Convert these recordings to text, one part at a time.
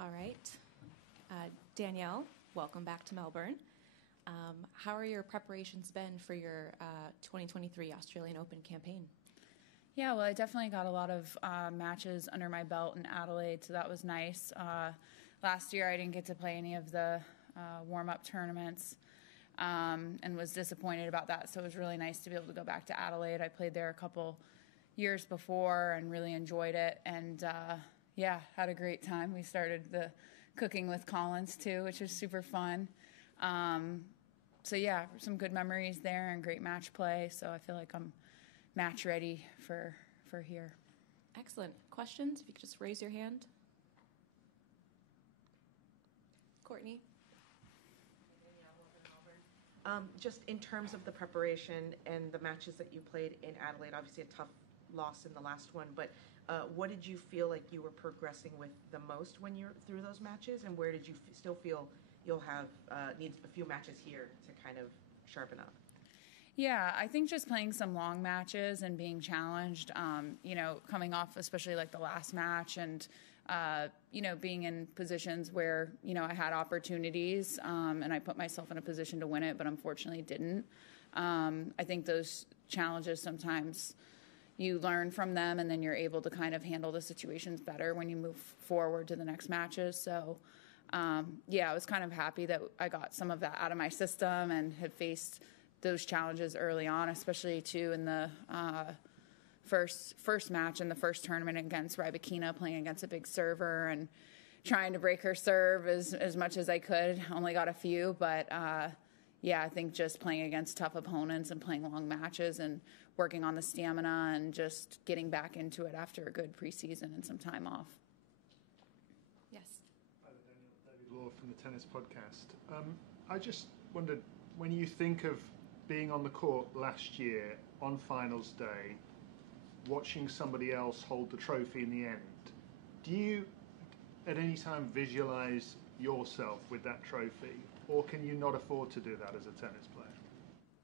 All right. Danielle, welcome back to Melbourne. How are your preparations been for your 2023 Australian Open campaign? Yeah, well, I definitely got a lot of matches under my belt in Adelaide, so that was nice. Last year I didn't get to play any of the warm-up tournaments and was disappointed about that, so it was really nice to be able to go back to Adelaide. I played there a couple years before and really enjoyed it, and had a great time. We started the cooking with Collins too, which was super fun. Some good memories there and great match play, so I feel like I'm match ready for here. Excellent. Questions? If you could just raise your hand. Courtney? Just in terms of the preparation and the matches that you played in Adelaide, obviously a tough loss in the last one, but what did you feel like you were progressing with the most when you're through those matches, and where did you still feel you'll have need a few matches here to kind of sharpen up? Yeah, I think just playing some long matches and being challenged, coming off especially like the last match and, being in positions where, I had opportunities and I put myself in a position to win it, but unfortunately didn't. I think those challenges sometimes you learn from them and then you're able to kind of handle the situations better when you move forward to the next matches. So, I was kind of happy that I got some of that out of my system and had faced those challenges early on, especially too in the first match in the first tournament against Rybakina, playing against a big server and trying to break her serve as much as I could. Only got a few, but I think just playing against tough opponents and playing long matches and working on the stamina and just getting back into it after a good preseason and some time off. Yes. Hi, Daniel. David Law from the Tennis Podcast. I just wondered, when you think of being on the court last year on finals day, watching somebody else hold the trophy in the end, do you at any time visualize yourself with that trophy, or can you not afford to do that as a tennis player?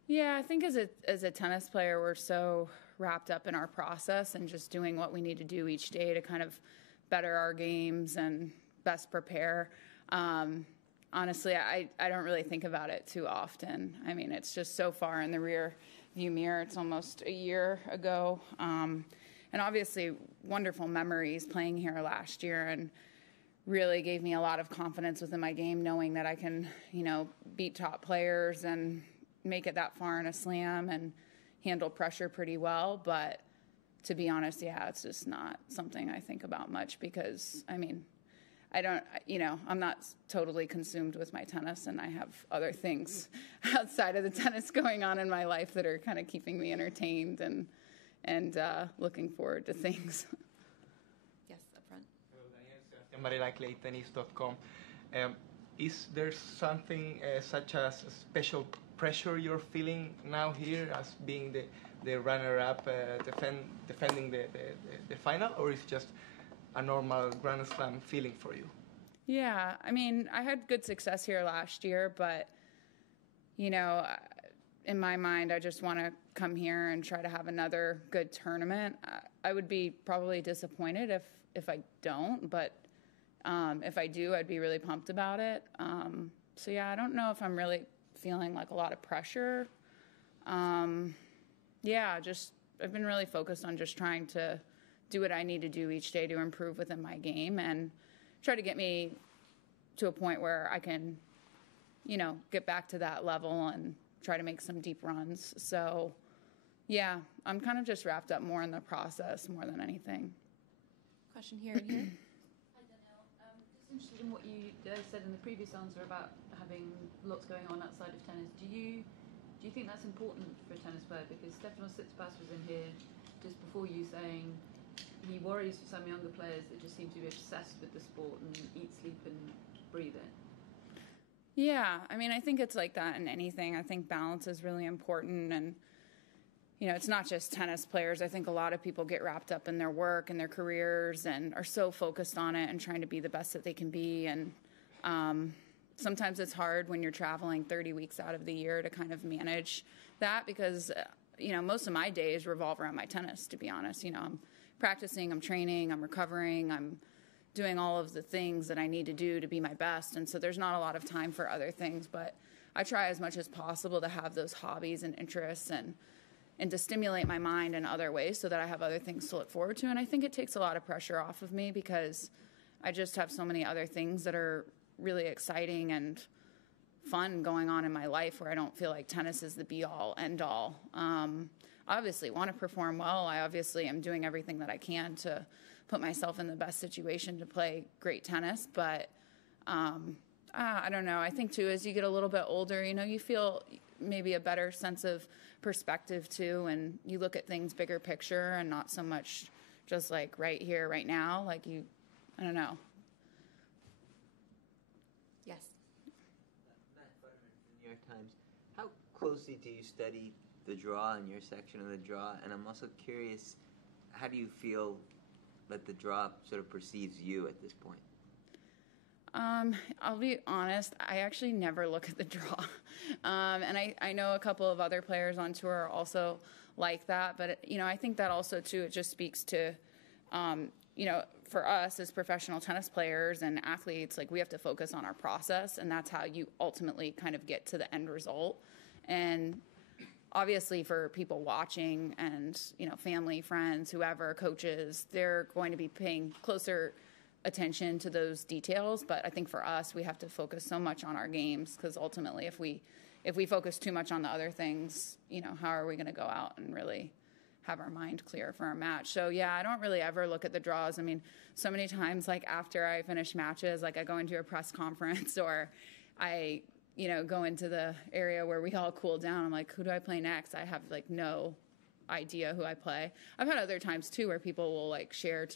Yeah, I think as a tennis player, we're so wrapped up in our process and just doing what we need to do each day to kind of better our games and best prepare. Honestly, I don't really think about it too often. I mean, it's just so far in the rear view mirror. It's almost a year ago. And obviously, wonderful memories playing here last year and really gave me a lot of confidence within my game, knowing that I can, beat top players and make it that far in a slam and handle pressure pretty well. But to be honest, it's just not something I think about much because, I'm not totally consumed with my tennis, and I have other things outside of the tennis going on in my life that are kind of keeping me entertained and looking forward to things. Yes, up front. Hello, Danielle, ClayTennis.com. Is there something such as a special pressure you're feeling now here as being the runner-up, defending the final, or is it just a normal Grand Slam feeling for you? Yeah, I had good success here last year, but, in my mind, I just want to come here and try to have another good tournament. I would be probably disappointed if I don't, but if I do, I'd be really pumped about it. I don't know if I'm really feeling like a lot of pressure. I've been really focused on just trying to do what I need to do each day to improve within my game and try to get me to a point where I can, get back to that level and try to make some deep runs. So, I'm kind of just wrapped up more in the process more than anything. Question here and here. Hi, Danielle. Just interested in what you said in the previous answer about having lots going on outside of tennis. Do you think that's important for a tennis player? Because Stefanos Tsitsipas was in here just before you saying he worries for some younger players that just seem to be obsessed with the sport and eat, sleep and breathe it. Yeah, I think it's like that in anything. I think balance is really important, and it's not just tennis players. I think a lot of people get wrapped up in their work and their careers and are so focused on it and trying to be the best that they can be. And sometimes it's hard when you're traveling 30 weeks out of the year to kind of manage that because, most of my days revolve around my tennis, to be honest. I'm practicing, I'm training, I'm recovering, I'm doing all of the things that I need to do to be my best. And so there's not a lot of time for other things, but I try as much as possible to have those hobbies and interests and to stimulate my mind in other ways so that I have other things to look forward to. And I think it takes a lot of pressure off of me because I just have so many other things that are really exciting and fun going on in my life where I don't feel like tennis is the be-all, end-all. Obviously want to perform well. I obviously am doing everything that I can to put myself in the best situation to play great tennis. But I don't know. I think, too, as you get a little bit older, you feel maybe a better sense of perspective, too, and you look at things bigger picture and not so much just like right here, right now. Like I don't know. Yes. Matt Futterman from the New York Times. How closely do you study the draw and your section of the draw? And I'm also curious, how do you feel that the draw sort of perceives you at this point? I'll be honest, I actually never look at the draw. And I know a couple of other players on tour are also like that. But, I think that also, too, it just speaks to, for us as professional tennis players and athletes, like we have to focus on our process. And that's how you ultimately kind of get to the end result. And obviously for people watching and, family, friends, whoever, coaches, they're going to be paying closer attention to those details. But I think for us, we have to focus so much on our games because ultimately if we focus too much on the other things, how are we going to go out and really have our mind clear for our match? So, yeah, I don't really ever look at the draws. I mean, so many times, like after I finish matches, like I go into a press conference or I go into the area where we all cool down. I'm like, who do I play next? I have like no idea who I play. I've had other times too where people will like share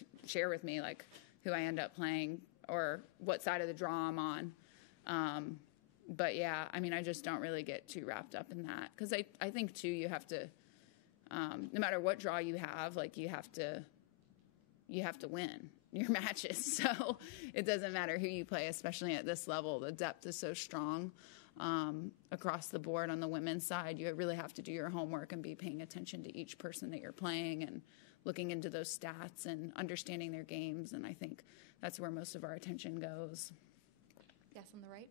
with me like who I end up playing or what side of the draw I'm on. But yeah, I mean, I just don't really get too wrapped up in that because I think too you have to, no matter what draw you have, like you have to win your matches. So it doesn't matter who you play, especially at this level. The depth is so strong across the board on the women's side. You really have to do your homework and be paying attention to each person that you're playing and looking into those stats and understanding their games. And I think that's where most of our attention goes. Yes, on the right.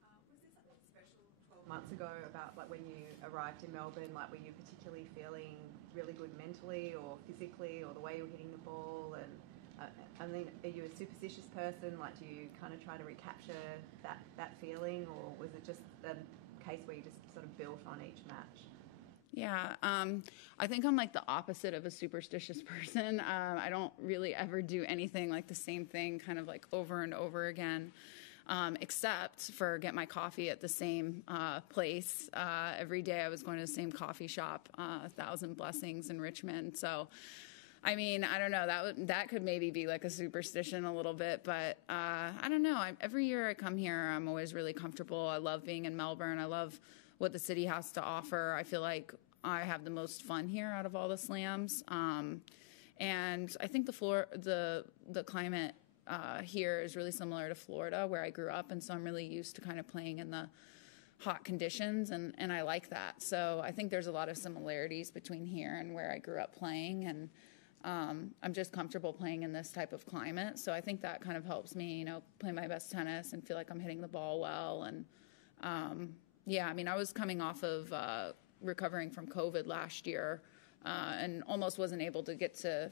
Was there something special 12 months ago about like when you arrived in Melbourne? Like were you particularly feeling really good mentally or physically, or the way you were hitting the ball? And I mean, are you a superstitious person? Like, do you kind of try to recapture that feeling, or was it just a case where you just sort of built on each match? Yeah, I think I'm like the opposite of a superstitious person. I don't really ever do anything like the same thing kind of like over and over again, except for get my coffee at the same place. Every day I was going to the same coffee shop, 1,000 Blessings in Richmond. So, I mean, I don't know, that could maybe be like a superstition a little bit, but I don't know. Every year I come here, I'm always really comfortable. I love being in Melbourne. I love what the city has to offer. I feel like I have the most fun here out of all the slams. And I think the climate here is really similar to Florida where I grew up. And so I'm really used to kind of playing in the hot conditions and I like that. So I think there's a lot of similarities between here and where I grew up playing. And I'm just comfortable playing in this type of climate. So I think that kind of helps me, play my best tennis and feel like I'm hitting the ball well. And, yeah, I mean, I was coming off of recovering from COVID last year and almost wasn't able to get to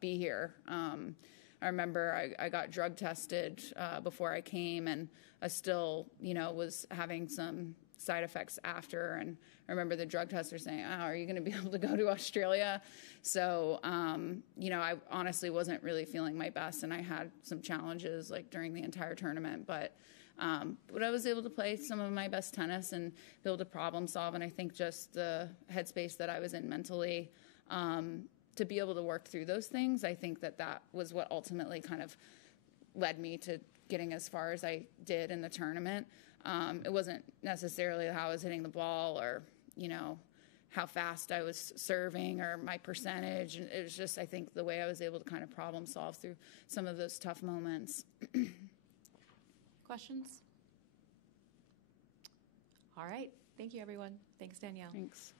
be here. I remember I got drug tested before I came, and I still, was having some side effects after. And I remember the drug tester saying, "Oh, are you going to be able to go to Australia?" So, I honestly wasn't really feeling my best, and I had some challenges like during the entire tournament, but I was able to play some of my best tennis and be able to problem solve. And I think just the headspace that I was in mentally, to be able to work through those things, I think that was what ultimately kind of led me to getting as far as I did in the tournament. It wasn't necessarily how I was hitting the ball or, how fast I was serving or my percentage. And it was just, I think, the way I was able to kind of problem solve through some of those tough moments. Questions? All right. Thank you, everyone. Thanks, Danielle. Thanks.